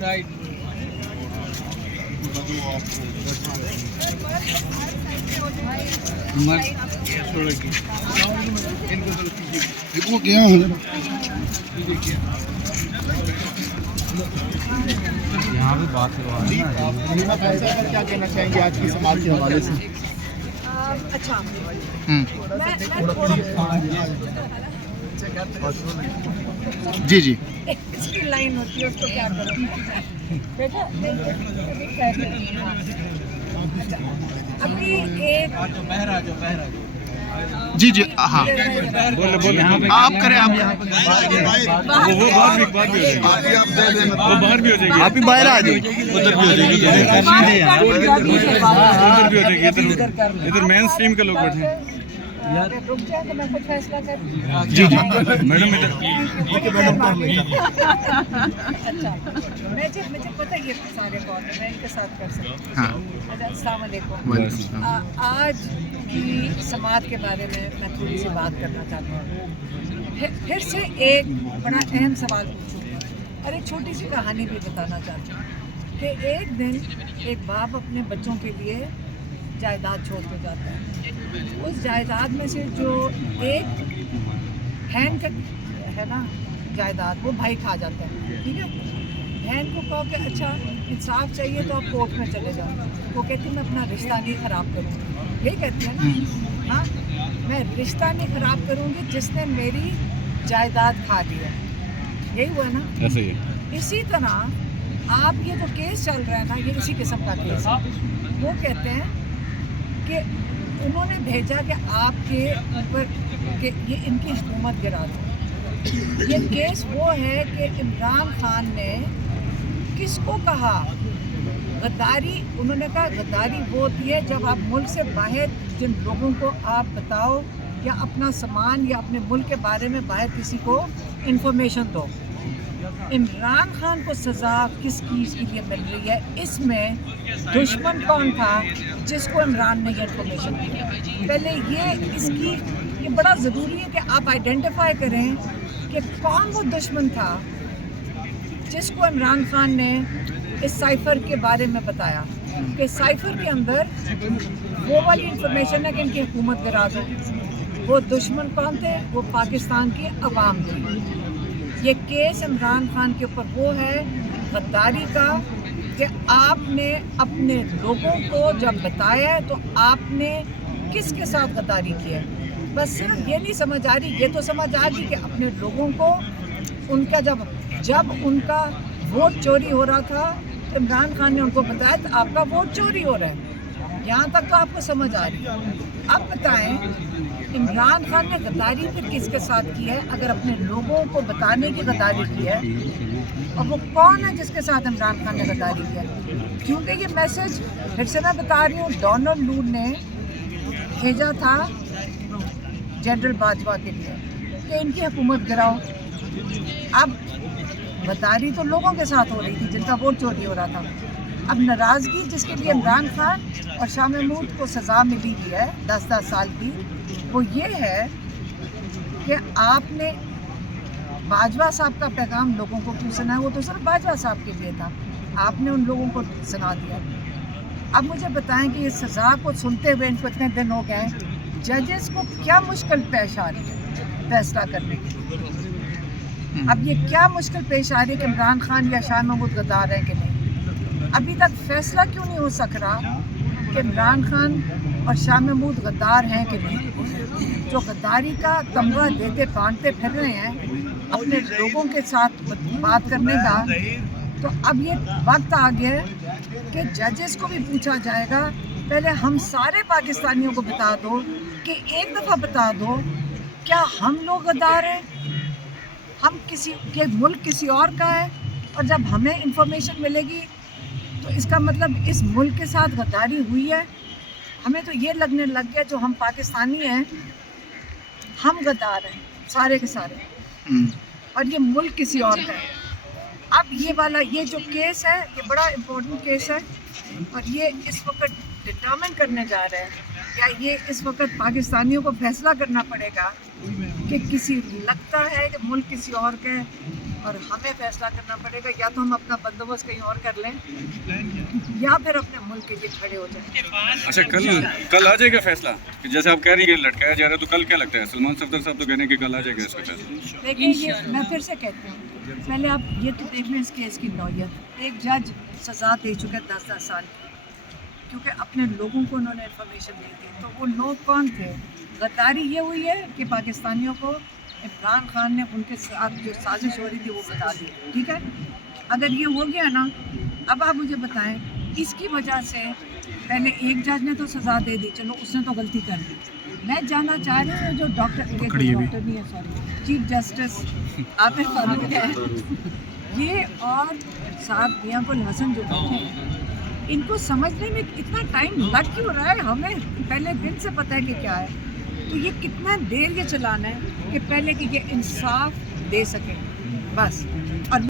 یہاں بھی بات کیا کہنا چاہیں گے آج کی سماج کے حوالے سے؟ اچھا جی جی اس کی لائن ہوتی ہے اس کو کیا کروں بیٹا ابھی ایک جی جی ہاں آپ کریں آپ آپ ہی باہر آ جائیں ادھر بھی ہو جائے گی ادھر مین اسٹریم کے لوگ بیٹھے رک جائے تو میں کچھ فیصلہ کروں جی جی میڈم ادھر اچھا مجھے پتہ یہ سارے کال میں ان کے ساتھ کر سکتی ہاں ہوں. السلام علیکم. آج کی سماعت کے بارے میں تھوڑی سی بات کرنا چاہتی ہوں. پھر سے ایک بڑا اہم سوال پوچھوں گا اور ایک چھوٹی سی کہانی بھی بتانا چاہتی ہوں کہ ایک دن ایک باپ اپنے بچوں کے لیے جائیداد چھوڑ کے جاتا ہے. اس جائیداد میں سے جو ایک بہن کا ہے نا جائیداد وہ بھائی کھا جاتا ہے. ٹھیک ہے, بہن کو کہو کہ اچھا انصاف چاہیے تو آپ کورٹ میں چلے جاؤ. وہ کہتی میں اپنا رشتہ نہیں خراب کروں گی. یہ کہتی ہے نا, ہاں میں رشتہ نہیں خراب کروں گی جس نے میری جائیداد کھا لی ہے. یہی ہوا نا. ایسے ہی اسی طرح آپ یہ جو کیس چل رہا ہے نا یہ اسی قسم کا کیس ہے. وہ کہتے ہیں کہ انہوں نے بھیجا کہ آپ کے اوپر کہ یہ ان کی حکومت گرا دو. یہ کیس وہ ہے کہ عمران خان نے کس کو کہا غداری. انہوں نے کہا غداری وہ ہوتی ہے جب آپ ملک سے باہر جن لوگوں کو آپ بتاؤ یا اپنا سامان یا اپنے ملک کے بارے میں باہر کسی کو انفارمیشن دو. عمران خان کو سزا کس چیز کے لیے مل رہی ہے؟ اس میں دشمن کون تھا جس کو عمران نے یہ انفارمیشن دی؟ پہلے یہ بڑا ضروری ہے کہ آپ آئیڈینٹیفائی کریں کہ کون وہ دشمن تھا جس کو عمران خان نے اس سائفر کے بارے میں بتایا کہ سائفر کے اندر وہ والی انفارمیشن ہے کہ ان کی حکومت گرا دو. وہ دشمن کون تھے؟ وہ پاکستان کی عوام تھی. یہ کیس عمران خان کے اوپر وہ ہے غداری کا کہ آپ نے اپنے لوگوں کو جب بتایا تو آپ نے کس کے ساتھ غداری کی ہے. بس صرف یہ نہیں سمجھ آ رہی, یہ تو سمجھ آ رہی کہ اپنے لوگوں کو ان کا جب ان کا ووٹ چوری ہو رہا تھا تو عمران خان نے ان کو بتایا تو آپ کا ووٹ چوری ہو رہا ہے. یہاں تک تو آپ کو سمجھ آ رہی ہے. اب بتائیں عمران خان نے غداری پھر کس کے ساتھ کی ہے؟ اگر اپنے لوگوں کو بتانے کی غداری کی ہے, اور وہ کون ہے جس کے ساتھ عمران خان نے غداری کی ہے؟ کیونکہ یہ میسج پھر سے میں بتا رہی ہوں ڈونلڈ لون نے بھیجا تھا جنرل باجوہ کے لیے کہ ان کی حکومت گراؤ. اب غداری تو لوگوں کے ساتھ ہو رہی تھی جن کا ووٹ چوری ہو رہا تھا. اب ناراضگی جس کے لیے عمران خان اور شاہ محمود کو سزا ملی ہوئی ہے 10 سال کی, وہ یہ ہے کہ آپ نے باجوہ صاحب کا پیغام لوگوں کو کیوں سنا ہے؟ وہ تو صرف باجوہ صاحب کے لیے تھا, آپ نے ان لوگوں کو سنا دیا. اب مجھے بتائیں کہ اس سزا کو سنتے ہوئے ان کو اتنے دن ہو گئے, ججز کو کیا مشکل پیش آ رہی ہے فیصلہ کرنے کے لیے؟ اب یہ کیا مشکل پیش آ رہی ہے کہ عمران خان یا شاہ محمود غدار ہیں کہ نہیں؟ ابھی تک فیصلہ کیوں نہیں ہو سک رہا کہ عمران خان اور شاہ محمود غدار ہیں کہ نہیں؟ جو غداری کا تمغہ دیتے بانٹتے پھر رہے ہیں اپنے لوگوں کے ساتھ بات کرنے کا, تو اب یہ وقت آ گیا ہے کہ ججز کو بھی پوچھا جائے گا. پہلے ہم سارے پاکستانیوں کو بتا دو کہ ایک دفعہ بتا دو کیا ہم لوگ غدار ہیں؟ ہم کسی کے ملک کسی اور کا ہے, اور جب ہمیں انفارمیشن ملے گی تو اس کا مطلب اس ملک کے ساتھ غداری ہوئی ہے. ہمیں تو یہ لگنے لگ گیا جو ہم پاکستانی ہیں ہم غدار ہیں سارے کے سارے, اور یہ ملک کسی اور کا ہے. اب یہ جو کیس ہے یہ بڑا امپورٹنٹ کیس ہے, اور یہ اس وقت ڈٹرمن کرنے جا رہے ہیں, یا یہ اس وقت پاکستانیوں کو فیصلہ کرنا پڑے گا کہ کسی لگتا ہے کہ ملک کسی اور کا ہے اور ہمیں فیصلہ کرنا پڑے گا، یا تو ہم اپنا بندوبست کہیں اور کر لیں یا پھر اپنے ملک کے لیے کھڑے ہو جائیں۔ اچھا کل آ جائے گا فیصلہ، جیسے آپ کہہ رہی ہیں کہ لٹکایا جا رہا ہے، تو کل کیا لگتا ہے؟ سلمان صفدر صاحب تو کہہ رہے ہیں کہ کل آ جائے گا اس کا فیصلہ۔ لیکن یہ میں پھر سے کہتی ہوں، پہلے آپ یہ تو دیکھ لیں اس کیس کی نوعیت۔ ایک جج سزا دے چکے 10 سال کی، کیونکہ اپنے لوگوں کو انہوں نے انفارمیشن دی تھی، تو وہ لوگ کون تھے؟ غداری یہ ہوئی ہے کہ پاکستانیوں کو عمران خان نے ان کے ساتھ جو سازش ہو رہی تھی وہ بتا دی، ٹھیک ہے؟ اگر یہ ہو گیا نا، اب آپ مجھے بتائیں اس کی وجہ سے پہلے ایک جج نے تو سزا دے دی، چلو اس نے تو غلطی کر دی۔ میں جاننا چاہ رہی ہوں جو ڈاکٹر نہیں ہے، سوری، چیف جسٹس عاطف فاروق ہے، یہ اور ساتھ میاں گل حسن جو بیٹھے ہیں، ان کو سمجھنے میں اتنا ٹائم لگ کیوں رہا ہے؟ ہمیں پہلے دن سے پتہ ہے کہ کیا ہے، تو یہ کتنا دیر یہ چلانا ہے کہ پہلے کہ یہ انصاف دے سکیں بس۔ اور